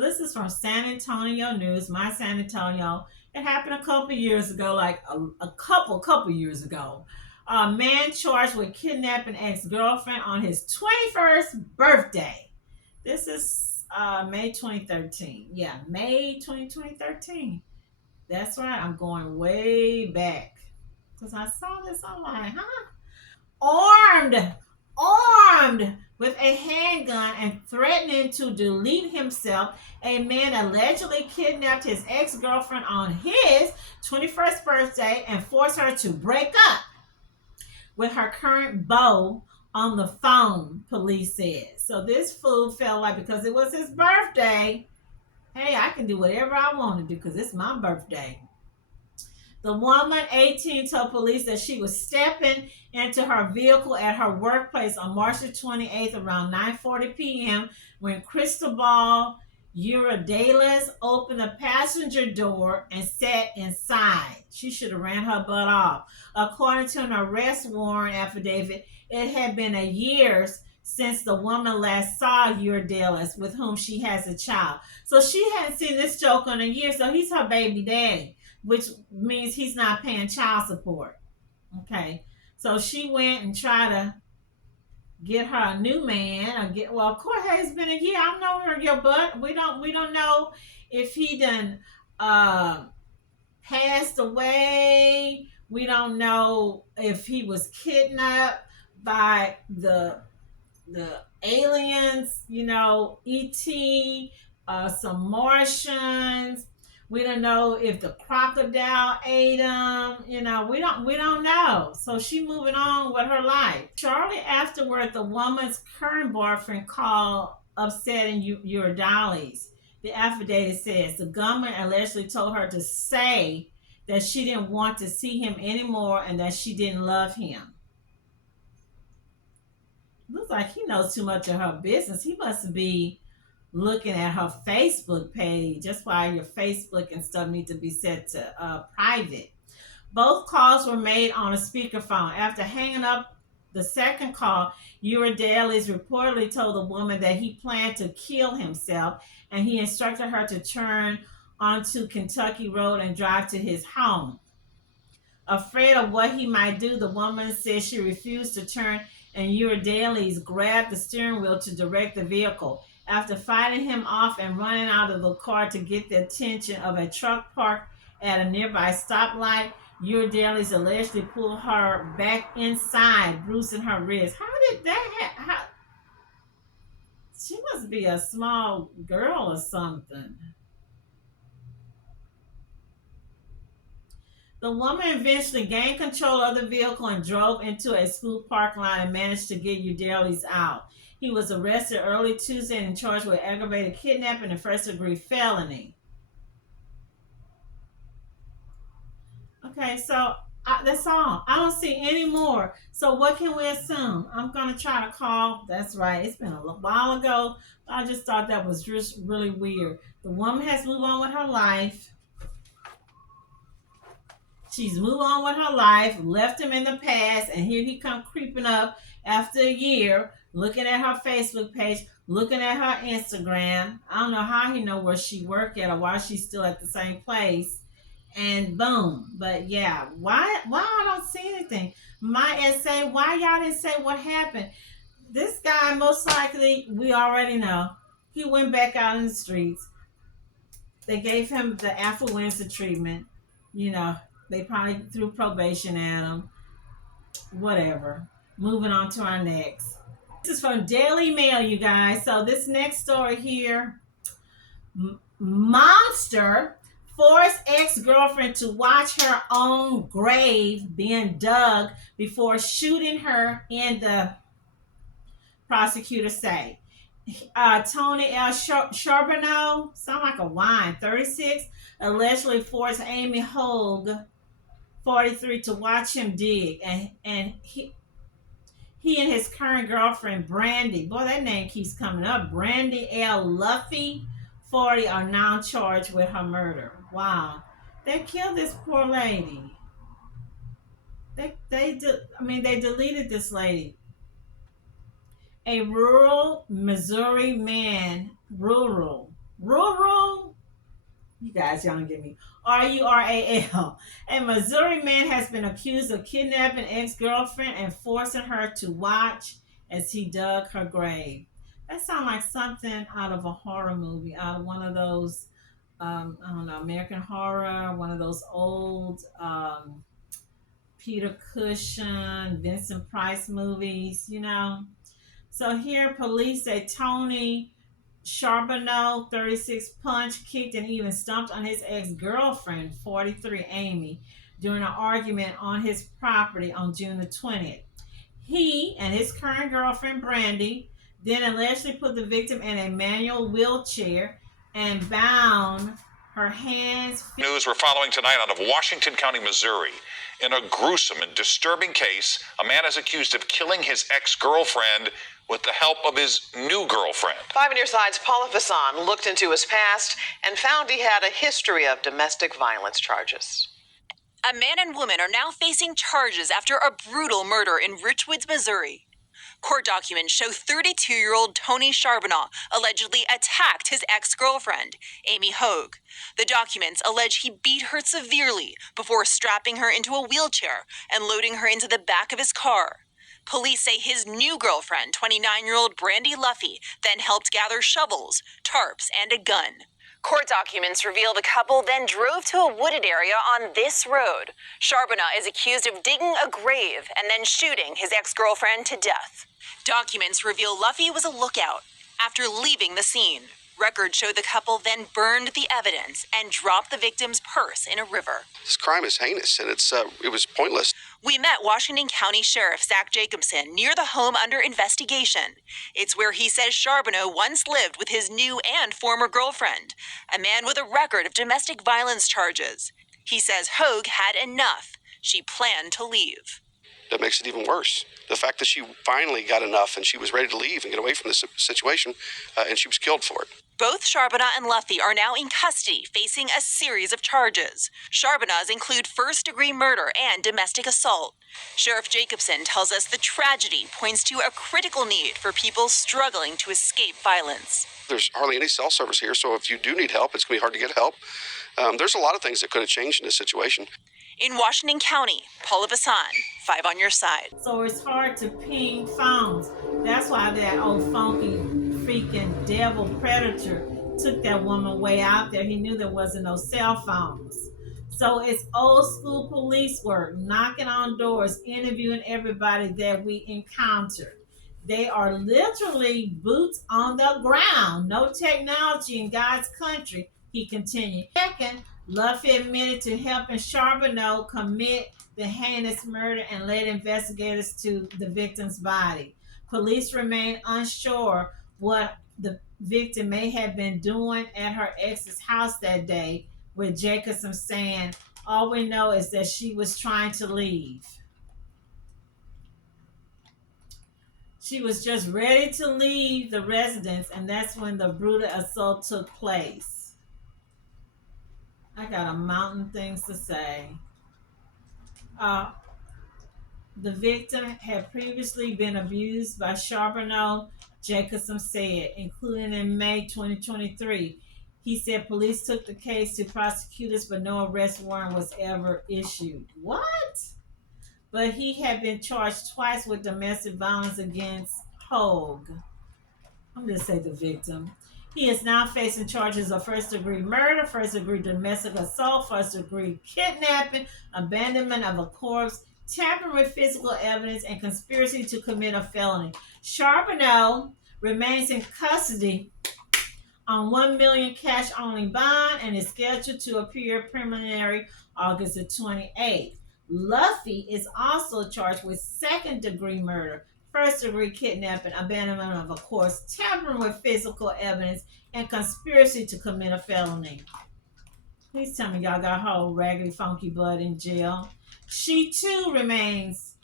This is from San Antonio News, my San Antonio. It happened a couple years ago, like a couple years ago. A man charged with kidnapping ex-girlfriend on his 21st birthday. This is May 2013. Yeah, May 2013. That's right. I'm going way back because I saw this online. Huh? Armed, armed with a handgun and threatening to delete himself, a man allegedly kidnapped his ex-girlfriend on his 21st birthday and forced her to break up with her current beau on the phone, police said. So this fool felt like because it was his birthday, hey, I can do whatever I want to do because it's my birthday. The woman, 18, told police that she was stepping into her vehicle at her workplace on March the 28th around 9:40 p.m. when Cristobal Urdiales opened the passenger door and sat inside. She should have ran her butt off. According to an arrest warrant affidavit, it had been a year since the woman last saw Urdiales, with whom she has a child. So she hadn't seen this joker in a year, so he's her baby daddy, which means he's not paying child support. Okay. So she went and tried to get her a new man or get, well, of course, hey, it's been a year. I know her your butt. We don't know if he done passed away. We don't know if he was kidnapped by the aliens, ET, some Martians. We don't know if the crocodile ate him. We don't know. So she moving on with her life. Shortly afterward, the woman's current boyfriend called upsetting Urdiales. The affidavit says the gunman allegedly told her to say that she didn't want to see him anymore and that she didn't love him. Looks like he knows too much of her business. He must be looking at her Facebook page. That's why your Facebook and stuff need to be set to private. Both calls were made on a speakerphone. After hanging up the second call, Urdiales reportedly told the woman that he planned to kill himself and he instructed her to turn onto Kentucky Road and drive to his home. Afraid of what he might do, the woman said she refused to turn, and Urdiales grabbed the steering wheel to direct the vehicle. After fighting him off and running out of the car to get the attention of a truck parked at a nearby stoplight, Urdiales allegedly pulled her back inside, bruising her wrist. How did that happen? She must be a small girl or something. The woman eventually gained control of the vehicle and drove into a school parking lot and managed to get Urdiales out. He was arrested early Tuesday and charged with aggravated kidnapping and first-degree felony. Okay, so that's all. I don't see any more. So what can we assume? I'm going to try to call. That's right. It's been a while ago. I just thought that was just really weird. The woman has moved on with her life. She's moved on with her life, left him in the past, and here he come creeping up after a year, looking at her Facebook page, looking at her Instagram. I don't know how he know where she work at or why she's still at the same place. And boom. But yeah, why I don't see anything? My essay, why y'all didn't say what happened? This guy, most likely, we already know. He went back out in the streets. They gave him the affluenza treatment. You know, they probably threw probation at him. Whatever. Moving on to our next. This is from Daily Mail, you guys. So this next story here, monster forced ex-girlfriend to watch her own grave being dug before shooting her in the, prosecutor say. Tony L. Charbonneau, sound like a wine, 36, allegedly forced Amy Hogue, 43, to watch him dig. And he and his current girlfriend, Brandi, boy, that name keeps coming up, Brandi L. Luffy, 40, are now charged with her murder. Wow. They killed this poor lady. They deleted this lady. A rural Missouri man, rural Rural. You guys, y'all don't get me. Rural. A Missouri man has been accused of kidnapping ex-girlfriend and forcing her to watch as he dug her grave. That sounds like something out of a horror movie, out of one of those, I don't know, American Horror, one of those old Peter Cushing, Vincent Price movies, you know. So here, police say Tony Charbonneau, 36, punched, kicked, and even stomped on his ex-girlfriend, 43, Amy, during an argument on his property on June the 20th. He and his current girlfriend, Brandi, then allegedly put the victim in a manual wheelchair and bound her hands. News we're following tonight out of Washington County, Missouri. In a gruesome and disturbing case, a man is accused of killing his ex-girlfriend with the help of his new girlfriend. 5 News 9's Paula Fasson looked into his past and found he had a history of domestic violence charges. A man and woman are now facing charges after a brutal murder in Richwoods, Missouri. Court documents show 32-year-old Tony Charbonneau allegedly attacked his ex-girlfriend, Amy Hogue. The documents allege he beat her severely before strapping her into a wheelchair and loading her into the back of his car. Police say his new girlfriend, 29-year-old Brandi Luffy, then helped gather shovels, tarps, and a gun. Court documents reveal the couple then drove to a wooded area on this road. Charbonneau is accused of digging a grave and then shooting his ex-girlfriend to death. Documents reveal Luffy was a lookout after leaving the scene. Records show the couple then burned the evidence and dropped the victim's purse in a river. This crime is heinous, and it was pointless. We met Washington County Sheriff Zach Jacobson near the home under investigation. It's where he says Charbonneau once lived with his new and former girlfriend, a man with a record of domestic violence charges. He says Hogue had enough. She planned to leave. That makes it even worse. The fact that she finally got enough and she was ready to leave and get away from this situation, and she was killed for it. Both Charbonneau and Luffy are now in custody, facing a series of charges. Charbonnau's include first-degree murder and domestic assault. Sheriff Jacobson tells us the tragedy points to a critical need for people struggling to escape violence. There's hardly any cell service here, so if you do need help, it's going to be hard to get help. There's a lot of things that could have changed in this situation. In Washington County, Paula Vassan, 5 on your side. So it's hard to ping phones. That's why that old funky freaking devil predator took that woman way out there. He knew there wasn't no cell phones. So it's old school police work, knocking on doors, interviewing everybody that we encounter. They are literally boots on the ground. No technology in God's country, he continued. Second, Luffy admitted to helping Charbonneau commit the heinous murder and led investigators to the victim's body. Police remain unsure what the victim may have been doing at her ex's house that day, with Jacobson saying, all we know is that she was trying to leave. She was just ready to leave the residence, and that's when the brutal assault took place. I got a mountain of things to say. The victim had previously been abused by Charbonneau, Jacobson said, including in May 2023. He said police took the case to prosecutors, but no arrest warrant was ever issued. What? But he had been charged twice with domestic violence against Hogue. I'm going to say the victim. He is now facing charges of first-degree murder, first-degree domestic assault, first-degree kidnapping, abandonment of a corpse, tampering with physical evidence, and conspiracy to commit a felony. Charbonneau remains in custody on $1 million cash-only bond and is scheduled to appear preliminary August the 28th. Luffy is also charged with second-degree murder, first-degree kidnapping, abandonment of a corpse, tampering with physical evidence, and conspiracy to commit a felony. Please tell me y'all got her raggedy, funky butt in jail. She, too, remains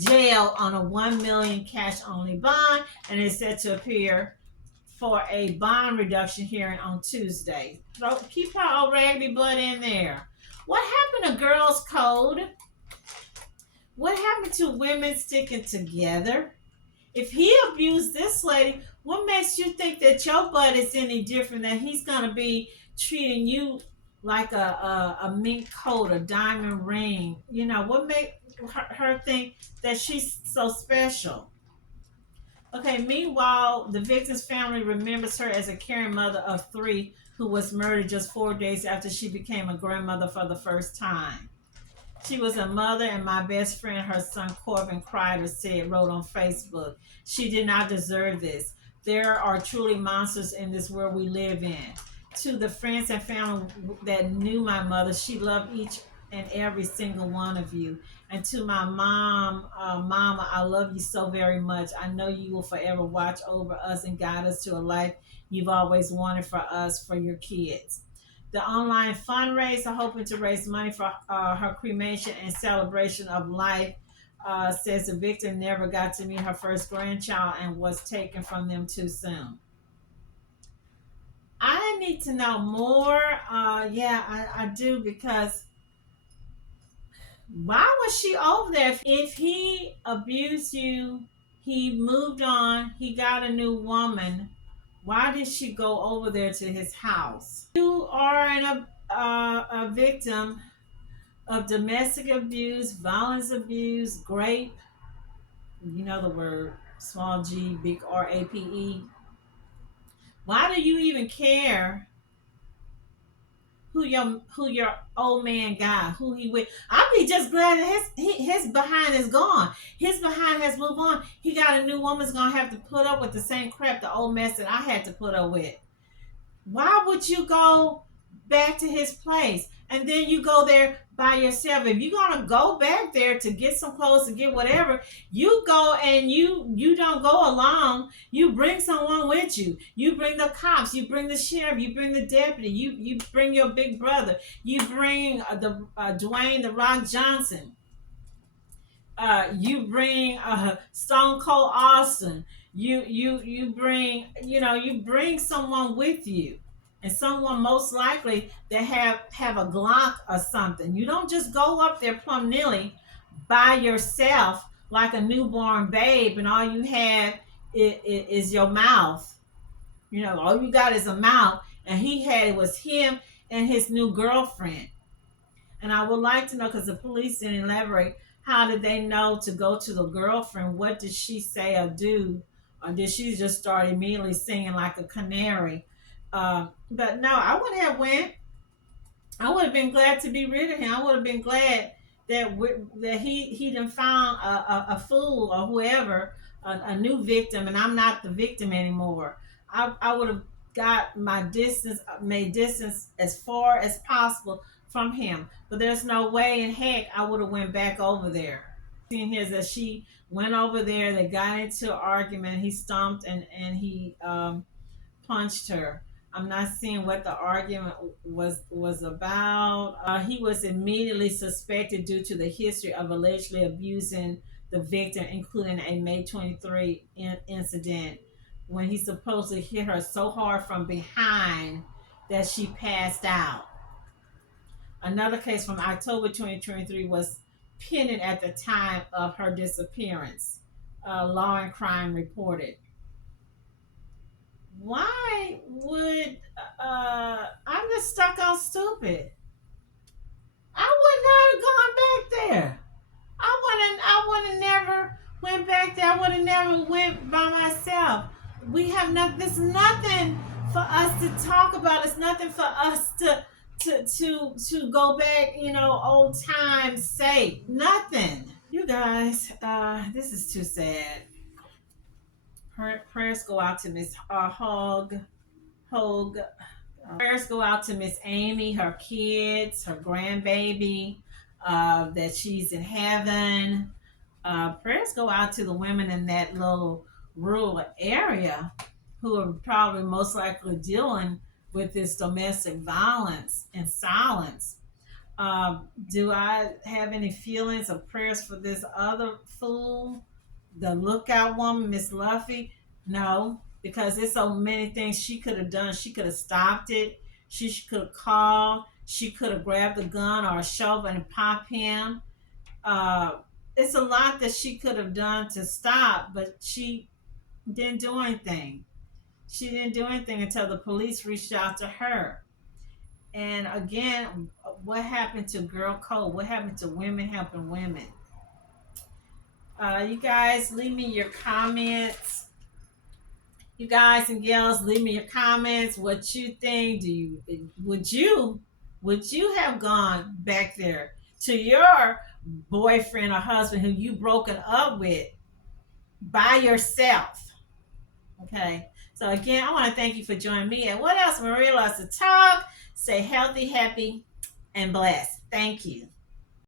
jailed on a $1 million cash-only bond and is set to appear for a bond reduction hearing on Tuesday. Keep her old raggedy butt in there. What happened to girls' code? What happened to women sticking together? If he abused this lady, What makes you think that your butt is any different? That he's gonna be treating you like a mink coat, a diamond ring? You know what make her think that she's so special? Okay. Meanwhile, the victim's family remembers her as a caring mother of three who was murdered just 4 days after she became a grandmother for the first time. She was a mother, and my best friend, her son Corbin Kreider, wrote on Facebook, she did not deserve this. There are truly monsters in this world we live in. To the friends and family that knew my mother, she loved each and every single one of you. And to my mom, Mama, I love you so very much. I know you will forever watch over us and guide us to a life you've always wanted for us, for your kids. The online fundraiser, hoping to raise money for her cremation and celebration of life, says the victim never got to meet her first grandchild and was taken from them too soon. I need to know more. I do, because why was she over there? If he abused you, he moved on, he got a new woman. Why did she go over there to his house? You are a victim of domestic abuse, violence abuse, rape. You know the word, small g, big RAPE. Why do you even care who your old man got, who he with? I'd be just glad that his behind is gone. His behind has moved on. He got a new woman's gonna have to put up with the same crap, the old mess that I had to put up with. Why would you go back to his place and then you go there by yourself? If you're gonna go back there to get some clothes, to get whatever, you go, and you don't go alone. You bring someone with you. You bring the cops, you bring the sheriff, you bring the deputy, you bring your big brother, you bring the Dwayne the Rock Johnson, you bring Stone Cold Austin. You bring, you bring someone with you, and someone most likely that have a Glock or something. You don't just go up there plumb nilly by yourself like a newborn babe, and all you have is your mouth. All you got is a mouth, and it was him and his new girlfriend. And I would like to know, because the police didn't elaborate, how did they know to go to the girlfriend? What did she say or do? Or did she just start immediately singing like a canary? But no, I wouldn't have went. I would have been glad to be rid of him. I would have been glad that he done found a fool or whoever, a new victim, and I'm not the victim anymore. I would have got my distance, made distance as far as possible from him. But there's no way in heck I would have went back over there. Seeing here that she went over there, they got into an argument. He stomped and he punched her. I'm not seeing what the argument was about. He was immediately suspected due to the history of allegedly abusing the victim, including a May 23 incident when he supposedly hit her so hard from behind that she passed out. Another case from October 2023 was pending at the time of her disappearance. Law and Crime reported. Why would I'm just stuck on stupid? I would not have gone back there. I wouldn't never went back there. I would have never went by myself. We have nothing. There's nothing for us to talk about. It's nothing for us to go back, old times sake. Nothing. You guys, this is too sad. Prayers go out to Miss Hogue. Prayers go out to Miss Amy, her kids, her grandbaby, that she's in heaven. Prayers go out to the women in that little rural area who are probably most likely dealing with this domestic violence in silence. Do I have any feelings of prayers for this other fool, the lookout woman, Miss Luffy? No, because there's so many things she could have done. She could have stopped it. She could have called. She could have grabbed a gun or a shovel and popped him. It's a lot that she could have done to stop, but she didn't do anything. She didn't do anything until the police reached out to her. And again, what happened to girl code? What happened to women helping women? You guys, leave me your comments. You guys and gals, leave me your comments. What you think? Would you have gone back there to your boyfriend or husband who you broken up with by yourself? Okay. So again, I want to thank you for joining me. And what else? Maria loves to talk. Stay healthy, happy, and blessed. Thank you.